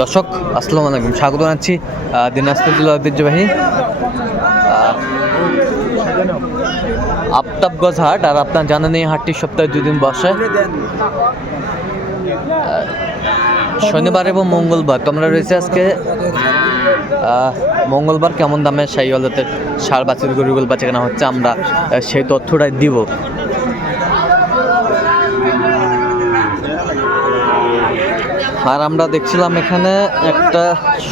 দর্শক, আসসালামু আলাইকুম। স্বাগত জানাচ্ছি দিনাজপুর জেলা ঐতিহ্যবাহী আফতাবগঞ্জ হাট। আর আপনার জানেন এই হাটটি সপ্তাহে দুদিন বসে। শনিবার এবং মঙ্গলবার। তোমরা রয়েছে আজকে মঙ্গলবার কেমন দামে শাহিওয়ালতের সার বাছুর গরুগুল বাচ্চা কেনা হচ্ছে, আমরা সেই তথ্যটাই দিব। আর আমরা দেখছিলাম এখানে একটা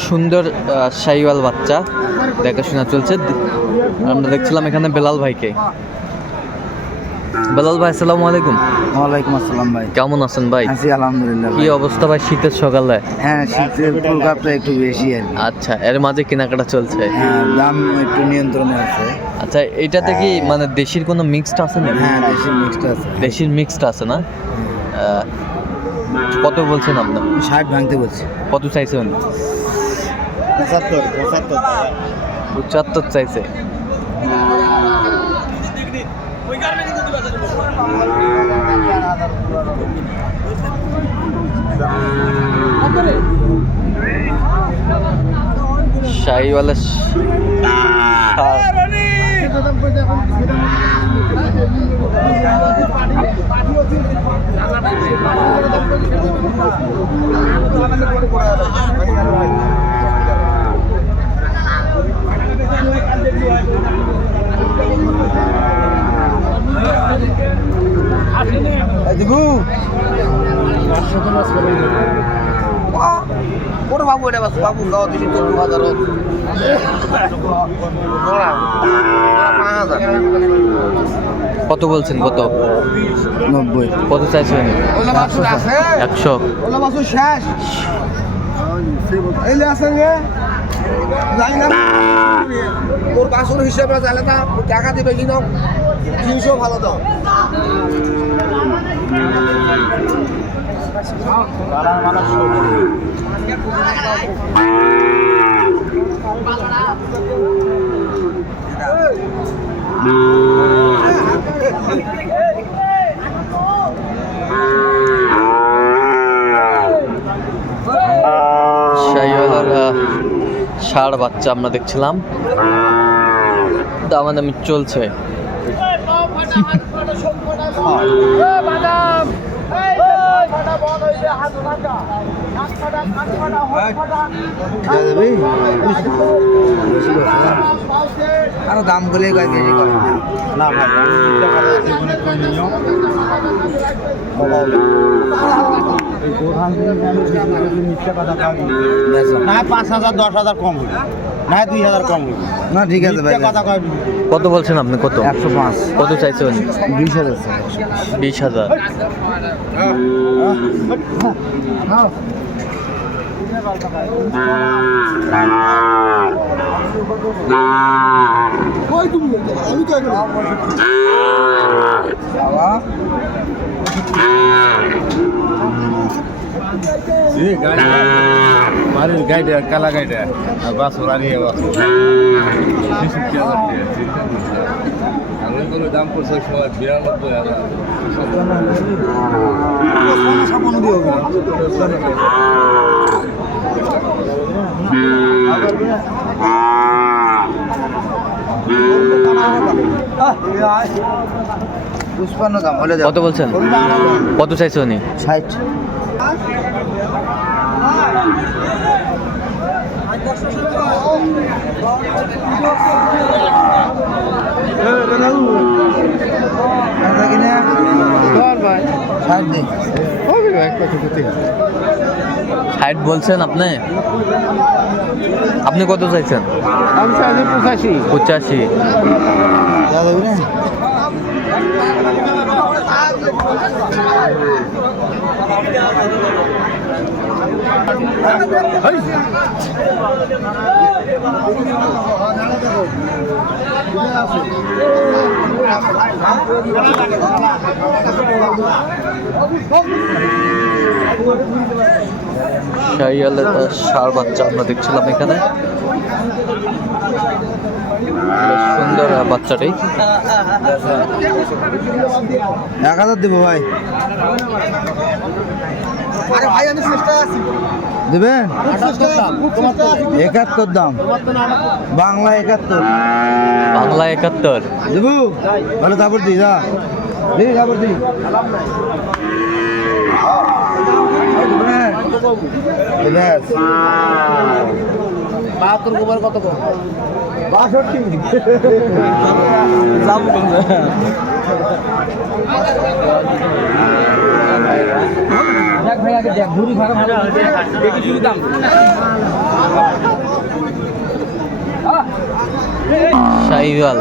সুন্দর শাহিওয়াল বাচ্চা। দেখাশোনা চলছে। আমরা দেখছিলাম এখানে বেলাল ভাইকে। বেলাল ভাই আসসালামু আলাইকুম। ওয়ালাইকুম আসসালাম ভাই। কেমন আছেন ভাই? আছি আলহামদুলিল্লাহ কি অবস্থা ভাই শীতের সকালে? হ্যাঁ শীতের প্রভাবটা একটু বেশি আর আচ্ছা এর মাঝে কেনাকাটা চলছে। হ্যাঁ দাম একটু নিয়ন্ত্রণে আছে। আচ্ছা এটাতে কি মানে দেশির কোনো মিক্সড আছে না হ্যাঁ দেশি মিক্সড আছে। দেশির মিক্সড আছে না? কত বলছেন আপনার ষাট ভাঙতে বলছি। কত চাইছেন? পঁচাত্তর পঁচাত্তর। পঁচাত্তর চাইছে। শাহিওয়ালা ওরে বাবু এটা বাবু গাও দিলি তো দু হাজার কত বলছেন কত? নব্বই। কত চাইছেন? একশো। ওর বাসুর হিসেবে জানে না টাকা দিবে কি না তিনশো ভালো দাও। আহ, ষাঁড় বাচ্চা আমরা দেখছিলাম। দামাদামি চলছে। আরও দাম করে না। পাঁচ হাজার দশ হাজার কম হইবে না দুই হাজার কম না ঠিক আছে ভাই। কথা কয় কত বলছেন আপনি কত? একশো পাঁচ। কত চাইছেন? বিশ হাজার। বিশ হাজার। মারি গাইডে কালা গাইডে। বাস রানি বাস আমি কোনো দাম করছে সময় বিরানব্বই হাজার। পুষ্পান্ন দাম হলে কত বলছেন? কত চাইছে উনি? ষাট। ষাট বলছেন আপনি? আপনি কত চাইছেন? আমি চাইছি পঁচাশি পঁচাশি। শাহিয়ালের সার বাচ্চা আমরা দেখছিলাম এখানে। সুন্দর আহ, বাচ্চাটি। এক হাজার দেবো ভাই। দেবেন? একাত্তর দাম। বাংলা একাত্তর। বাংলা একাত্তর। দেবু ভালো তারপর দি যা। দি তারপর দি। বাহাত্তর গোবার কত বাষট্টি। শাহিওয়াল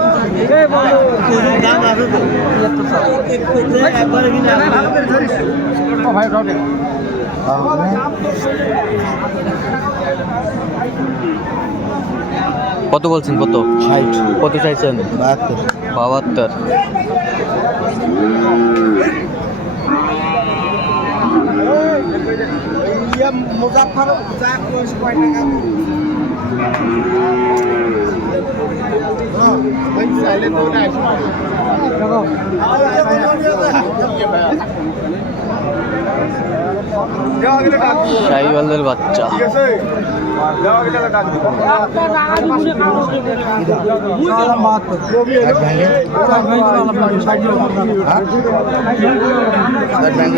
কত বলছেন কত ষাট কত চাইছেন বাহাত্তর বাহাত্তর ইয়া মুজাফফর যা কইস কয় টাকা ভাই চাইলে তো না শাহিওয়ালের বাচ্চা ব্যাংকে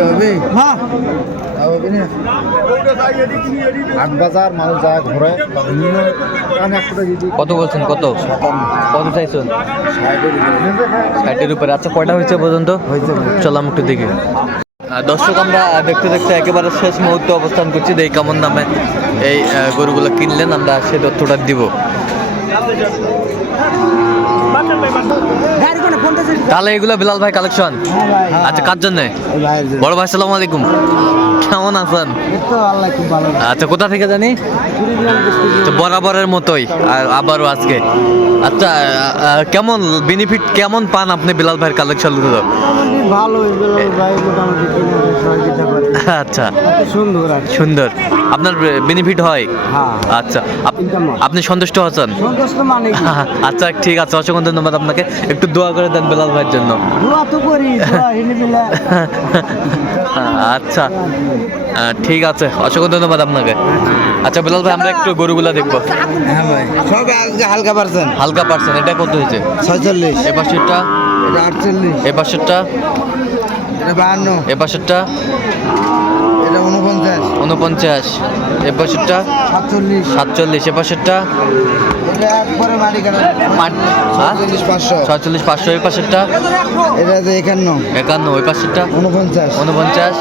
হবে? হ্যাঁ। হবে না? আট বাজার মানুষ যায় ঘুরে কত বলছেন? কত? কত চাইছেন ষাটের উপরে। আচ্ছা কয়টা হয়েছে পর্যন্ত? চলাম একটু দেখি আহ, দর্শক আমরা দেখতে দেখতে একেবারে শেষ মুহূর্তে অবস্থান করছি। দেখি কেমন দামে এই গরুগুলো কিনলেন আমরা সেই তথ্যটা দিব। তাহলে এগুলো বিলাল ভাই কালেকশন আচ্ছা কার জন্য? বড় ভাই সালাম আলাইকুম। কেমন আছেন? আচ্ছা কোথা থেকে জানি? তো বরাবরের মতোই আর আবারও আজকে। আচ্ছা কেমন বেনিফিট কেমন পান আপনি বিলাল ভাইয়ের কালেকশনগুলো ভালো ভাই মোটামুটি করে আচ্ছা। সুন্দর সুন্দর। আপনার বেনিফিট হয়? হ্যাঁ। আচ্ছা। আপ- আপনি সন্তুষ্ট সন্তুষ্ট মানে কি? আচ্ছা ঠিক আছে। অসংখ্য ধন্যবাদ আপনাকে। একটু দোয়া করে দেন বেলাল ভাইয়ের জন্য। দোয়া তো করি দোয়া হিনে বিলা আচ্ছা। ঠিক আছে। অসংখ্য ধন্যবাদ আপনাকে। আচ্ছা বেলাল ভাই আমরা একটু গরুগুলা দেখব। হ্যাঁ ভাই। সব হালকা পারছেন। হালকা পার্সেন্ট এটা কত হয়েছে? ছয়চল্লিশ। এ পাশেরটা? এটা আটচল্লিশ। এ পাশেরটা? বাহান্ন। এ পাশেরটা? এটা উনপঞ্চাশ উনপঞ্চাশ এ পাশেরটা? সাতচল্লিশ। সাতচল্লিশ। এ পাশেরটা? মাট- হ্যাঁ? ছয়চল্লিশ পাঁচশো। ছয়চল্লিশ এই পাশেরটা? এটা তো একান্ন। একান্ন। ওই পাশেরটা? উনপঞ্চাশ উনপঞ্চাশ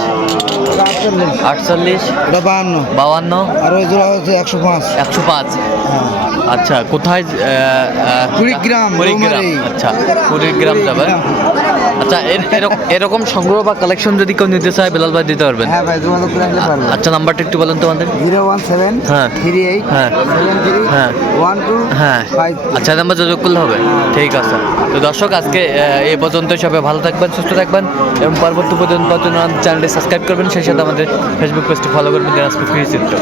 আটচল্লিশ। এটা বাহান্ন। বাউান্ন আর ওই জোড়া হচ্ছে একশো পাঁচ। একশো পাঁচ। হ্যাঁ। আচ্ছা কোথায় কুড়িগ্রাম, কুড়িগ্রাম। আচ্ছা কুড়িগ্রাম যাবে আচ্ছা এর- এরক- এরকম সংগ্রহ বা কালেকশন যদি কেউ নিতে চায় বেলাল ভাই দিতে পারবেন? হ্যাঁ ভাই যোগাযোগ করে আসলে পারব আচ্ছা নাম্বারটা একটু বলেন তো আমাদের। জিরো ওয়ান সেভেন হ্যাঁ। থ্রি এইট হ্যাঁ। সেভেন থ্রি হ্যাঁ। ওয়ান টু হ্যাঁ। আচ্ছা নাম্বার যোগাযোগ করলে হবে। ঠিক আছে। তো দর্শক আজকে এই পর্যন্ত সবাই ভালো থাকবেন সুস্থ থাকবেন এবং পরবর্তী পর্যন্ত চ্যানেলটি সাবস্ক্রাইব করবেন। সেই সাথে আমাদের ফেসবুক পেজটি ফলো করবেন দিনাজপুর ফ্রি চিত্র